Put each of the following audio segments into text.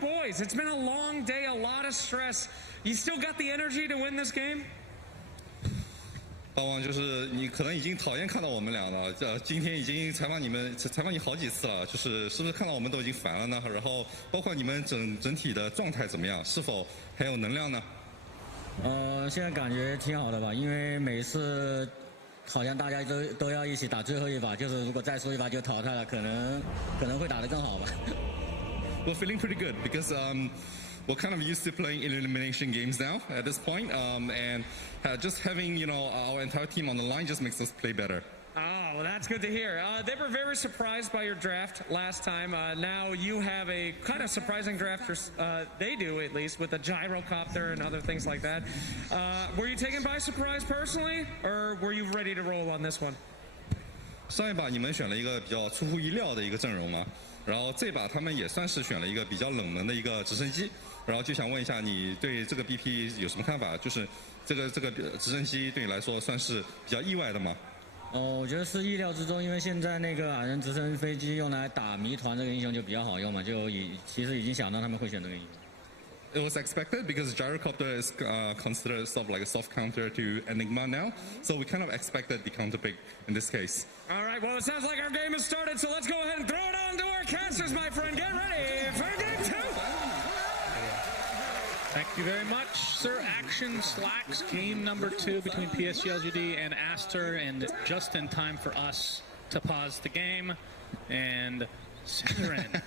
boys. It's been a long day, a lot of stress. You still got the energy to win this game? 大王就是你可能已经讨厌看到我们俩了，今天已经采访你好几次了，就是是不是看到我们都已经烦了呢？然后包括你们整体的状态怎么样？是否还有能量呢？现在感觉挺好的吧，因为每次好像大家都要一起打最后一把，就是如果再输一把就淘汰了，可能会打得更好吧。We're feeling pretty good because we're kind of used to playing elimination games now at this point, and just having our entire team on the line just makes us play better. Oh, well, that's good to hear. They were very surprised by your draft last time. Now you have a kind of surprising draft, they do at least, with the gyrocopter and other things like that. Were you taken by surprise personally, or were you ready to roll on this one? 上一把你们选了一个比较出乎意料的一个阵容嘛，然后这把他们也算是选了一个比较冷门的一个直升机，然后就想问一下你对这个 BP 有什么看法？就是这个直升机对你来说算是比较意外的吗？我觉得是意料之中，因为现在那个矮人直升飞机用来打谜团这个英雄就比较好用嘛，其实已经想到他们会选这个英雄。It was expected because gyrocopter is considered sort of like a soft counter to Enigma now, so we kind of expected the counter pick in this case. All right, well, it sounds like our game has started, so let's go ahead and throw it on to our casters, my friend. Get ready for game 2. Thank you very much, Sir Action Slacks. Game number 2 between PSG LGD and ASTAR, and just in time for us to pause the game. And Saren,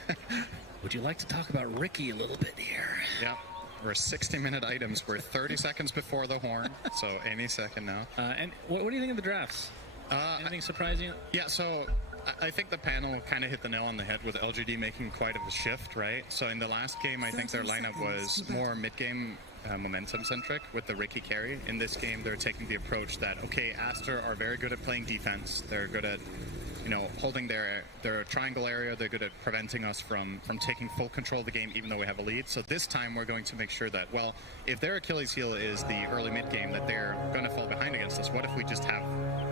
would you like to talk about Ricky a little bit here? Yeah. We're 60-minute items. We're 30 seconds before the horn, so any second now. And what do you think of the drafts? Anything surprising? Yeah, so I think the panel kind of hit the nail on the head with LGD making quite a shift, right? So in the last game, I think their lineup was more mid-game momentum-centric with the Ricky carry. In this game, they're taking the approach that, okay, ASTAR are very good at playing defense. They're good at holding their triangle area. They're good at preventing us from taking full control of the game, even though we have a lead. So this time we're going to make sure that, well, if their Achilles heel is the early mid game, that they're going to fall behind against us. What if we just have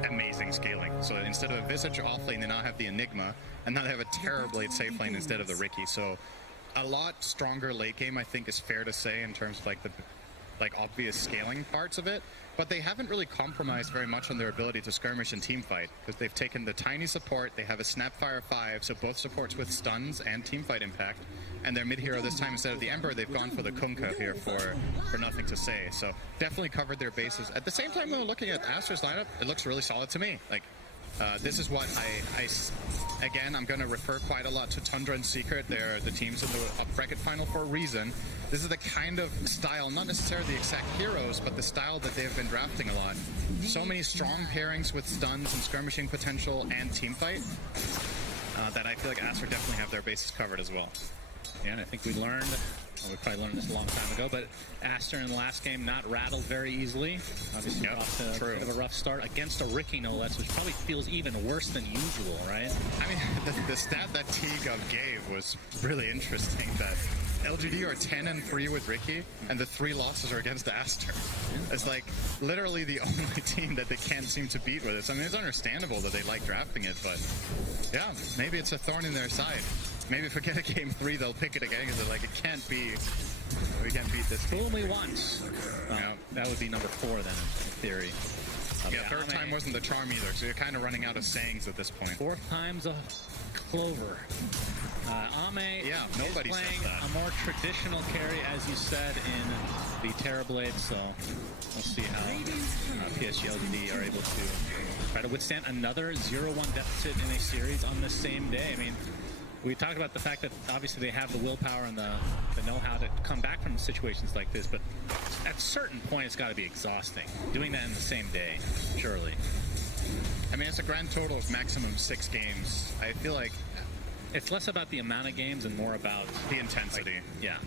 amazing scaling? So instead of a Visage off lane, they now have the Enigma, and now they have a Terrorblade safe lane instead of the Ricky. So a lot stronger late game, I think, is fair to say in terms of the obvious scaling parts of it, but they haven't really compromised very much on their ability to skirmish and teamfight, because they've taken the tiny support, they have a Snapfire 5, so both supports with stuns and teamfight impact, and their mid-hero this time, instead of the Ember, they've gone for the Kunkka here for nothing to say, so definitely covered their bases. At the same time, though, looking at ASTAR's lineup, it looks really solid to me. This is what again, I'm going to refer quite a lot to Tundra and Secret. They're the teams in the bracket final for a reason. This is the kind of style, not necessarily the exact heroes, but the style that they've been drafting a lot. So many strong pairings with stuns and skirmishing potential and teamfight that I feel like ASTAR definitely have their bases covered as well. Yeah, and I think we probably learned this a long time ago, but ASTAR in the last game not rattled very easily. Obviously off to a bit of a rough start against a Ricky, no less, which probably feels even worse than usual, right? I mean, the stat that T-Gov gave was really interesting, that LGD are 10-3 with Ricky, and the 3 losses are against ASTAR. It's literally the only team that they can't seem to beat with it. So, I mean, it's understandable that they like drafting it, but yeah, maybe it's a thorn in their side. Maybe if we get a game 3, they'll pick it again, because they're like, we can't beat this team. Fool me once. That would be number 4 then, in theory. Yeah, third time wasn't the charm either, so you're kind of running out of sayings at this point. 4th time's a clover. Ame nobody is playing says that. a more traditional carry, as you said, in the Terrorblade, so we'll see how PSG LGD are able to try to withstand another 0-1 deficit in a series on the same day. I mean, we talked about the fact that obviously they have the willpower and the know-how to come back from situations like this, but at a certain point it's got to be exhausting doing that in the same day, surely. I mean, it's a grand total of maximum 6 games. I feel like it's less about the amount of games and more about the intensity. Yeah.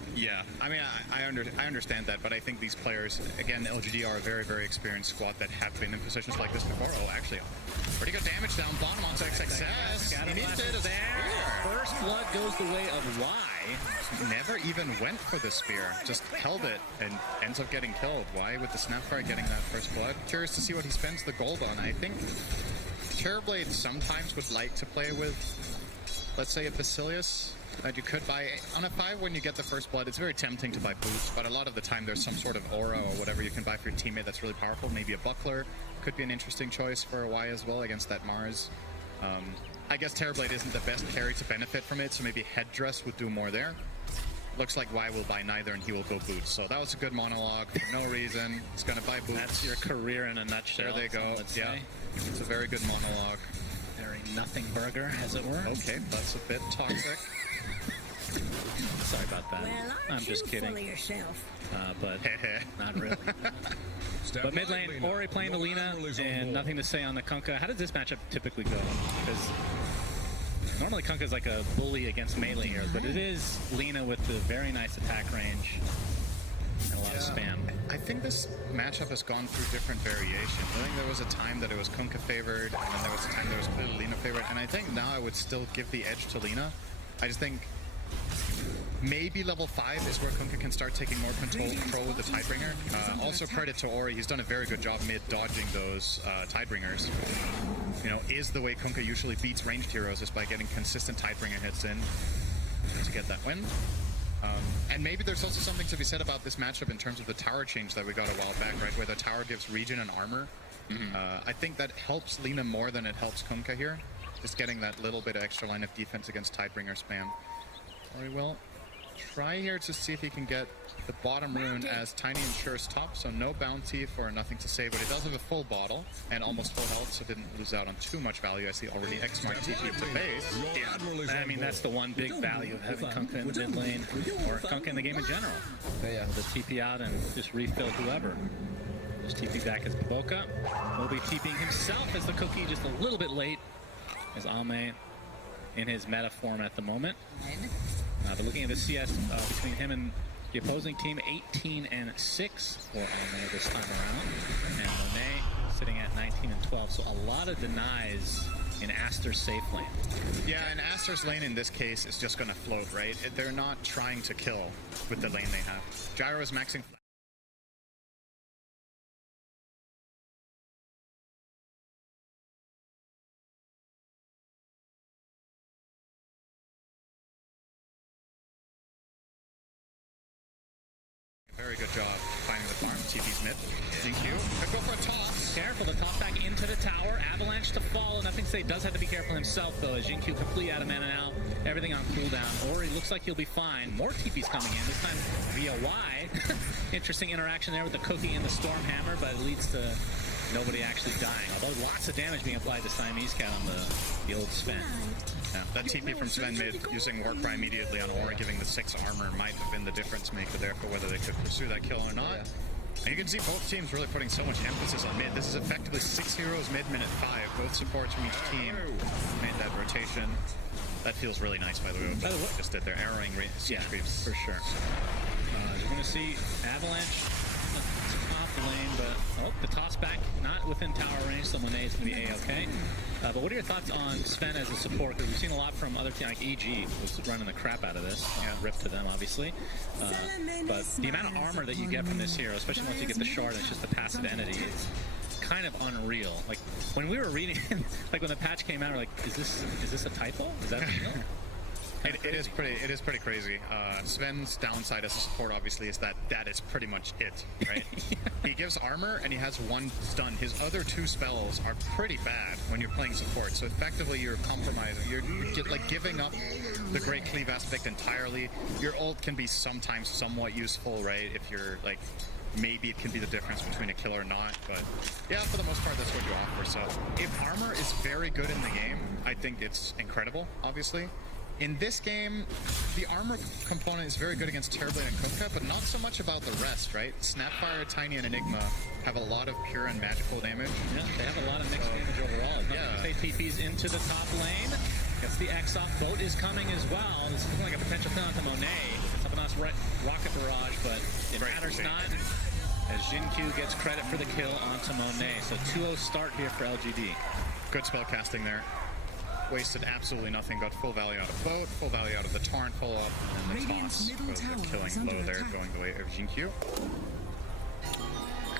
I mean, I understand that, but I think these players, again, LGD are a very, very experienced squad that have been in positions like this before. Oh, actually, pretty good damage down bottom on success. He needs it there. First blood goes the way of Y. Never even went for the spear, just held it and ends up getting killed. Y with the Snapfire getting that first blood. Curious to see what he spends the gold on. I think Terrorblade sometimes would like to play with let's say a Basilius that you could buy on a 5 when you get the first blood. It's very tempting to buy boots, but a lot of the time there's some sort of aura or whatever you can buy for your teammate that's really powerful. Maybe a buckler could be an interesting choice for a Y as well against that Mars. I guess Terrorblade isn't the best carry to benefit from it, so maybe Headdress would do more there. Looks like Y will buy neither and he will go boots. So that was a good monologue for no reason. He's going to buy boots. That's your career in a nutshell. There they go. Yeah, it's a very good monologue. Very nothing burger, as it were. Okay, that's a bit toxic. Sorry about that. Well, I'm just kidding. Full of yourself. But not really. But mid lane, Ori playing the Lina, and nothing to say on the Kunkka. How does this matchup typically go? Because normally Kunkka is like a bully against melee heroes, but it is Lina with the very nice attack range and a lot of spam. I think this matchup has gone through different variations. I think there was a time that it was Kunkka favored, and then there was a time that it was clearly Lina favored, and I think now I would still give the edge to Lina. I just think maybe level 5 is where Kunkka can start taking more control with the Tidebringer. Also credit to Ori, he's done a very good job mid-dodging those Tidebringers. You know, is the way Kunkka usually beats ranged heroes is by getting consistent Tidebringer hits in to get that win. And maybe there's also something to be said about this matchup in terms of the tower change that we got a while back, right? Where the tower gives regen and armor. I think that helps Lina more than it helps Kunkka here. Just getting that little bit of extra line of defense against Tidebringer spam. Ori will try here to see if he can get the bottom rune as Tiny ensures top, so no bounty for nothing to say, but it does have a full bottle and almost full health, so didn't lose out on too much value. I see already X-Mark TP to base. Yeah, I mean, that's the one big value of having Kunkka in the mid lane, or Kunkka in the game in general. The TP out and just refill whoever. Just TP back as Boca. Will be TPing himself as the Cookie, just a little bit late, as Ame in his meta form at the moment. But looking at the CS between him and the opposing team, 18-6 for Ame this time around. And Monet sitting at 19-12. So a lot of denies in ASTAR's safe lane. Yeah, and ASTAR's lane in this case is just going to float, right? They're not trying to kill with the lane they have. Gyro is maxing. Very good job finding the farm. TP's mid. DQ. Could go for a toss. Careful, the top back into the tower. Avalanche to fall, and nothing to say. Does have to be careful himself, though, as Jinq complete out of mana now. Everything on cooldown. Ori looks like he'll be fine. More TP's coming in, this time via Y. Interesting interaction there with the Cookie and the Stormhammer, but it leads to nobody actually dying. Although lots of damage being applied to Siamese Cat on the old Sven. Yeah, that TP from Sven mid using Warcry immediately on Ori, giving the 6 armor, might have been the difference maker there for whether they could pursue that kill or not. And you can see both teams really putting so much emphasis on mid. This is effectively 6 heroes mid, minute 5. Both supports from each team made that rotation. That feels really nice, by the way, what they just did their arrowing creeps. For sure. You're going to see Avalanche top lane, but the toss back not within tower range, so Monet is going to be A-okay. But what are your thoughts on Sven as a support? Because we've seen a lot from other teams, like EG was running the crap out of this. Rip to them, obviously. But the amount of armor that you get from this hero, especially once you get the shard, it's just a passive entity. It's kind of unreal. Like when we were reading, like when the patch came out, we're like, is this a typo? Is that real? It is pretty crazy. Sven's downside as a support obviously is that is pretty much it, right? He gives armor and he has 1 stun. His other 2 spells are pretty bad when you're playing support. So effectively you're compromising. You're like giving up the great cleave aspect entirely. Your ult can be sometimes somewhat useful, right? If you're like, maybe it can be the difference between a kill or not, but yeah, for the most part, that's what you offer. So if armor is very good in the game, I think it's incredible, obviously. In this game, the armor component is very good against Terrorblade and Kunkka, but not so much about the rest, right? Snapfire, Tiny, and Enigma have a lot of pure and magical damage. Yeah, they have a lot of mixed damage overall. They TP's into the top lane. Gets the X off. Boat is coming as well. This is like a potential kill onto Monet. It's up a nice rocket barrage, but it matters not. As Jinq gets credit for the kill onto Monet. So 2-0 start here for LGD. Good spell casting there. Wasted absolutely nothing, got full value out of Boat, full value out of the Torrent follow-up, and the toss goes the killing blow there, going the way of Jinq.